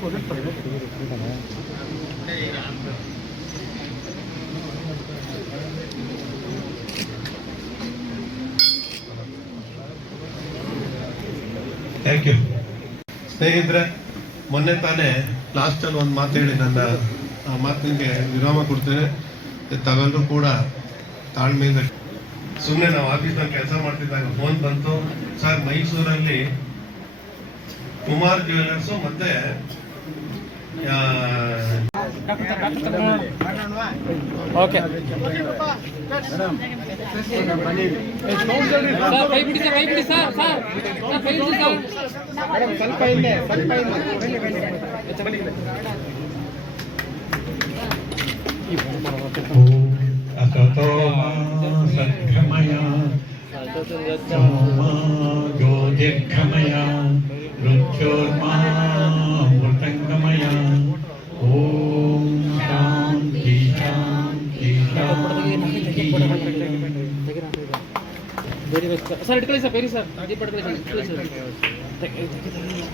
Thank you ಸ್ನೇಹಿತರೆ, ಮೊನ್ನೆ ತಾನೇ ಲಾಸ್ಟಲ್ಲಿ ಒಂದು ಮಾತು ಹೇಳಿ ನನ್ನ, ಆ ಮಾತಿಗೆ ವಿರಾಮ ಕೊಡ್ತೇನೆ. ತಾವೆಲ್ಲರೂ ಕೂಡ ತಾಳ್ಮೆಯಿಂದ ಸುಮ್ಮನೆ ನಾವು ಆಫೀಸ್ನಲ್ಲಿ ಕೆಲಸ ಮಾಡ್ತಿದ್ದಾಗ ಫೋನ್ ಬಂತು. ಸರ್, ಮೈಸೂರಲ್ಲಿ ಕುಮಾರ್ ಜ್ಯುವೆಲರ್ಸು ಮತ್ತೆ ಓಕೆ ಸ್ವಲ್ಪ ಹಿಂದೆ ಸ್ವಲ್ಪ ಹಿಂದೆ ಸರ್ ಇಟ್ಕೊಳ್ಳಿ ಸರ್ ಬೇರಿ ಸರ್ ದೀಪ ಇಟ್ಕೊಳ್ಳಿ ಸರ್ ಇಟ್ಕೊಳ್ಳಿ ಸರ್ ತೆಗಿ- ತೆಗಿ- ತೆಗಿ.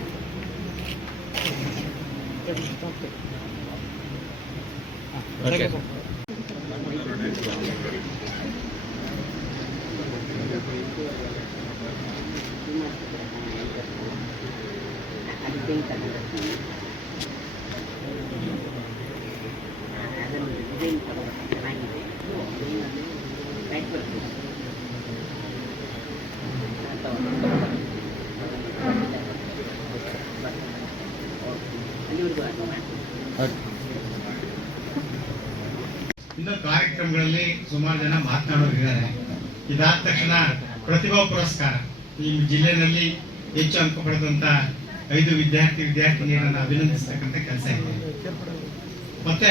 ಇನ್ನು ಕಾರ್ಯಕ್ರಮಗಳಲ್ಲಿ ಸುಮಾರು ಜನ ಮಾತನಾಡೋರಿದ್ದಾರೆ. ಇದಾದ ತಕ್ಷಣ ಪ್ರತಿಭಾ ಪುರಸ್ಕಾರ. ಈ ಜಿಲ್ಲೆಯಲ್ಲಿ ಹೆಚ್ಚು ಅಂಕ ಪಡೆದಂತ ಐದು ವಿದ್ಯಾರ್ಥಿ ವಿದ್ಯಾರ್ಥಿನಿಯರನ್ನು ಅಭಿನಂದಿಸ್ತಕ್ಕಂಥ ಕೆಲಸ ಇದೆ. ಮತ್ತೆ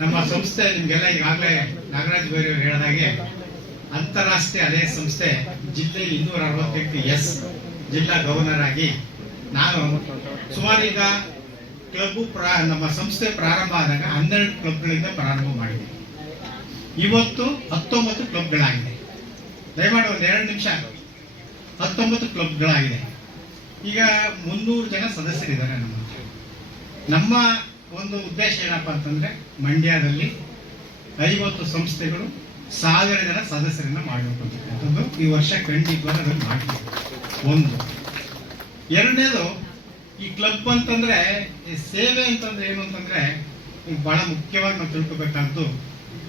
ನಮ್ಮ ಸಂಸ್ಥೆ ನಿಮ್ಗೆಲ್ಲ ಈಗಾಗಲೇ ನಾಗರಾಜ್ ಬೈರಿಯವರು ಹೇಳಿದಾಗೆ ಅಂತಾರಾಷ್ಟ್ರೀಯ ಅದೇ ಸಂಸ್ಥೆ ಜಿಲ್ಲೆಯಲ್ಲಿ ಇನ್ನೂರ ಅರವತ್ತೆಂಟು ಎಸ್ ಜಿಲ್ಲಾ ಗವರ್ನರ್ ಆಗಿ ನಾನು ಸುಮಾರು ಈಗ ಕ್ಲಬ್ ಪ್ರಾ, ನಮ್ಮ ಸಂಸ್ಥೆ ಪ್ರಾರಂಭ ಆದಾಗ ಹನ್ನೆರಡು ಕ್ಲಬ್ಗಳಿಂದ ಪ್ರಾರಂಭ ಮಾಡಿದೆ. ಇವತ್ತು ಹತ್ತೊಂಬತ್ತು ಕ್ಲಬ್ಗಳಾಗಿದೆ. ದಯಮಾಡಿ ಒಂದು ಎರಡು ನಿಮಿಷ. ಹತ್ತೊಂಬತ್ತು ಕ್ಲಬ್ಗಳಾಗಿದೆ. ಈಗ ಮುನ್ನೂರು ಜನ ಸದಸ್ಯರಿದ್ದಾರೆ ನಮ್ಮ ನಮ್ಮ ಒಂದು ಉದ್ದೇಶ ಏನಪ್ಪ ಅಂತಂದ್ರೆ ಮಂಡ್ಯದಲ್ಲಿ ಐವತ್ತು ಸಂಸ್ಥೆಗಳು ಸಾವಿರ ಜನ ಸದಸ್ಯರನ್ನ ಮಾಡಬೇಕು ಈ ವರ್ಷ ಖಂಡಿತವಾಗಿ ಅದನ್ನು ಮಾಡಬೇಕು ಒಂದು. ಎರಡನೇದು, ಈ ಕ್ಲಬ್ ಅಂತಂದ್ರೆ ಸೇವೆ ಅಂತಂದ್ರೆ ಏನು ಅಂತಂದ್ರೆ, ಬಹಳ ಮುಖ್ಯವಾಗಿ ನಾವು ತಿಳ್ಕೊಬೇಕಾದ್ದು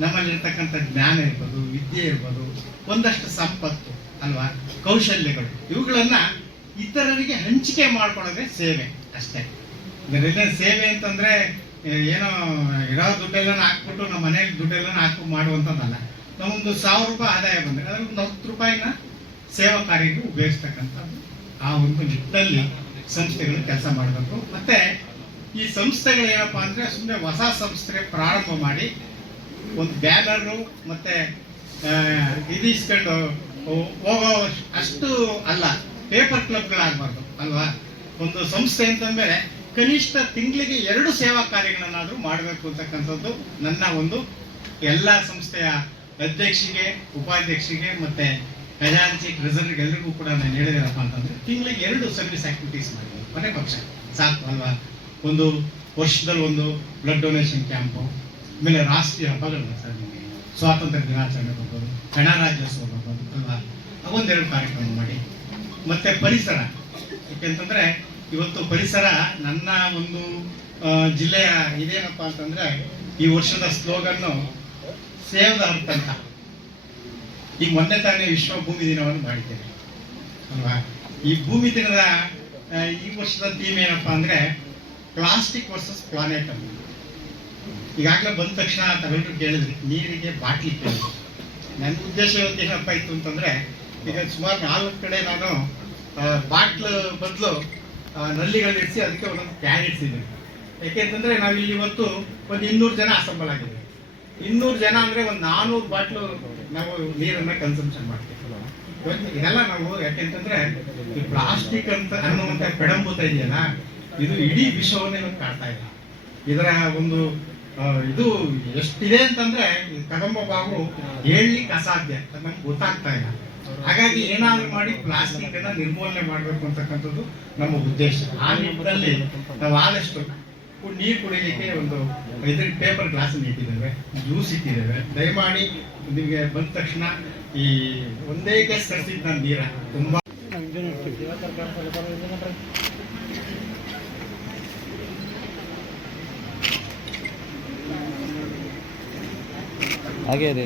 ನಮ್ಮಲ್ಲಿರ್ತಕ್ಕಂಥ ಜ್ಞಾನ ಇರ್ಬೋದು, ವಿದ್ಯೆ ಇರ್ಬೋದು, ಒಂದಷ್ಟು ಸಂಪತ್ತು ಅಲ್ವಾ, ಕೌಶಲ್ಯಗಳು. ಇವುಗಳನ್ನ ಇತರರಿಗೆ ಹಂಚಿಕೆ ಮಾಡ್ಕೊಳ್ಳೋದೇ ಸೇವೆ ಅಷ್ಟೇ. ಇದರಿಂದ ಸೇವೆ ಅಂತಂದ್ರೆ ಏನೋ, ಇರೋ ದುಡ್ಡೆಲ್ಲ ಹಾಕ್ಬಿಟ್ಟು ನಮ್ಮ ಮನೇಲಿ ದುಡ್ಡೆಲ್ಲ ಹಾಕ್ಬಿಟ್ಟು ಮಾಡುವಂಥದ್ದಲ್ಲ. ನಾವೊಂದು ಸಾವಿರ ರೂಪಾಯಿ ಆದಾಯ ಬಂದ್ರೆ ಅದ್ರ ಒಂದು ಹತ್ತು ರೂಪಾಯಿನ ಸೇವಾ ಕಾರ್ಯಕ್ಕೆ ಉಪಯೋಗಿಸ್ತಕ್ಕಂಥದ್ದು ಆ ಒಂದು ನಿಟ್ಟಿನಲ್ಲಿ ಸಂಸ್ಥೆಗಳು ಕೆಲಸ ಮಾಡಬೇಕು. ಮತ್ತೆ ಈ ಸಂಸ್ಥೆಗಳು ಏನಪ್ಪ ಅಂದ್ರೆ ಸುಮ್ಮನೆ ಹೊಸ ಸಂಸ್ಥೆ ಪ್ರಾರಂಭ ಮಾಡಿ ಒಂದು ಬ್ಯಾನರು ಮತ್ತೆ ಇದಿಸ್ಕೊಂಡು ಹೋಗೋ ಅಷ್ಟು ಅಲ್ಲ, ಪೇಪರ್ ಕ್ಲಬ್ಗಳಾಗಬಾರ್ದು, ಅಲ್ವಾ? ಒಂದು ಸಂಸ್ಥೆ ಅಂತಂದ್ರೆ ಕನಿಷ್ಠ ತಿಂಗಳಿಗೆ ಎರಡು ಸೇವಾ ಕಾರ್ಯಗಳನ್ನಾದರೂ ಮಾಡಬೇಕು ಅಂತಕ್ಕಂಥದ್ದು ನನ್ನ ಒಂದು ಎಲ್ಲ ಸಂಸ್ಥೆಯ ಅಧ್ಯಕ್ಷಿಗೆ, ಉಪಾಧ್ಯಕ್ಷಿಗೆ ಮತ್ತೆ ಖಜಾಂಚಿ ಟ್ರೆಸರಿ ಎಲ್ರಿಗೂ ಕೂಡ ನಾನು ಹೇಳಿದೇನಪ್ಪ ಅಂತಂದ್ರೆ ತಿಂಗಳಿಗೆ ಎರಡು ಸರ್ವಿಸ್ ಆಕ್ಟಿವಿಟೀಸ್ ಮಾಡಿ ಕೊನೆ ಪಕ್ಷ. ಸಾಕು ಅಲ್ವಾ? ಒಂದು ವರ್ಷದಲ್ಲಿ ಒಂದು ಬ್ಲಡ್ ಡೊನೇಷನ್ ಕ್ಯಾಂಪು ಆಮೇಲೆ ರಾಷ್ಟ್ರೀಯ ಹಬ್ಬಗಳನ್ನ ಸರ್ ನಿಮಗೆ? ಸ್ವಾತಂತ್ರ್ಯ ದಿನಾಚರಣೆ ಬರ್ಬೋದು, ಗಣರಾಜ್ಯೋತ್ಸವ ಬರ್ಬೋದು ಅಲ್ವಾ? ಒಂದೆರಡು ಕಾರ್ಯಕ್ರಮ ಮಾಡಿ. ಮತ್ತೆ ಪರಿಸರ. ಯಾಕೆಂತಂದ್ರೆ ಇವತ್ತು ಪರಿಸರ ನನ್ನ ಒಂದು ಜಿಲ್ಲೆಯ ಇದೇನಪ್ಪ ಅಂತಂದ್ರೆ ಈ ವರ್ಷದ ಸ್ಲೋಗನ್ನು ಸೇವ್ ದ ಅರ್ತ್ ಅಂತ. ಈಗ ಮೊನ್ನೆ ತಾನೇ ವಿಶ್ವ ಭೂಮಿ ದಿನವನ್ನು ಮಾಡಿದ್ದೇವೆ ಅಲ್ವಾ? ಈ ಭೂಮಿ ದಿನದ ಈ ವರ್ಷದ ಥೀಮ್ ಏನಪ್ಪಾ ಅಂದ್ರೆ ಪ್ಲಾಸ್ಟಿಕ್ ವರ್ಸಸ್ ಪ್ಲಾನೆಟ್ ಅಂತ. ಈಗಾಗಲೇ ಬಂದ ತಕ್ಷಣ ತಾವೆಲ್ಲರೂ ಕೇಳಿದ್ರಿ, ನೀರಿಗೆ ಬಾಟ್ಲಿ ಕೇಳಿದ್ರು ನನ್ನ ಉದ್ದೇಶ ಏನಪ್ಪ ಇತ್ತು ಅಂತಂದ್ರೆ, ಈಗ ಸುಮಾರು ನಾಲ್ಕು ಕಡೆ ನಾನು ಬಾಟ್ಲ್ ಬದಲು ನಲ್ಲಿಗಳು ಇಡಿಸಿ ಅದಕ್ಕೆ ಒಂದೊಂದು ಕ್ಯಾನ್ ಇಡ್ಸಿದ್ದೀನಿ ಯಾಕೆಂತಂದ್ರೆ ನಾವು ಇಲ್ಲಿ ಇವತ್ತು ಒಂದು ಇನ್ನೂರು ಜನ ಅಸೆಂಬಲ್ ಆಗಿದ್ದೀವಿ. ಇನ್ನೂರು ಜನ ಅಂದ್ರೆ ಒಂದು ನಾನೂರು ಬಾಟ್ಲು ನಾವು ನೀರನ್ನ ಕನ್ಸಂಪ್ಷನ್ ಮಾಡ್ತೀವಿ ಇದೆಲ್ಲ ನಾವು ಯಾಕೆಂತಂದ್ರೆ ಈ ಪ್ಲಾಸ್ಟಿಕ್ ಅಂತ ಅನ್ನುವಂತ ಕಡಂಬೂತ ಇದೆಯಲ್ಲ, ಇದು ಇಡೀ ವಿಶ್ವವನ್ನೇ ನಮ್ಗೆ ಕಾಡ್ತಾ ಇಲ್ಲ. ಇದರ ಒಂದು ಇದು ಎಷ್ಟಿದೆ ಅಂತಂದ್ರೆ ಕದಂಬ ಬಾಬು ಹೇಳಲಿಕ್ಕೆ ಅಸಾಧ್ಯ ನಮ್ಗೆ ಗೊತ್ತಾಗ್ತಾ ಇಲ್ಲ. ಹಾಗಾಗಿ ಏನಾದ್ರು ಮಾಡಿ ಪ್ಲಾಸ್ಟಿಕ್ ಅನ್ನ ನಿರ್ಮೂಲನೆ ಮಾಡಬೇಕು ಅಂತಕ್ಕಂಥದ್ದು ನಮ್ಮ ಉದ್ದೇಶ. ಆ ನಿಟ್ಟಿನಲ್ಲಿ ನಾವು ಆದಷ್ಟು ನೀರು ಕುಡಿಲಿಕ್ಕೆ ಒಂದು ಇದ್ರಲ್ಲಿ ಪೇಪರ್ ಗ್ಲಾಸ್ ಇಟ್ಟಿದ್ದೇವೆ ಜ್ಯೂಸ್ ಇಟ್ಟಿದ್ದೇವೆ. ದಯಮಾಡಿ ನಿಮಗೆ ಬಂದ ತಕ್ಷಣ ಈ ಒಂದೇ ಗ್ಯಾಸ್ ತರಿಸಿದ್ ನಾನು ನೀರ ತುಂಬ ಹಾಗೆ ಇದೆ.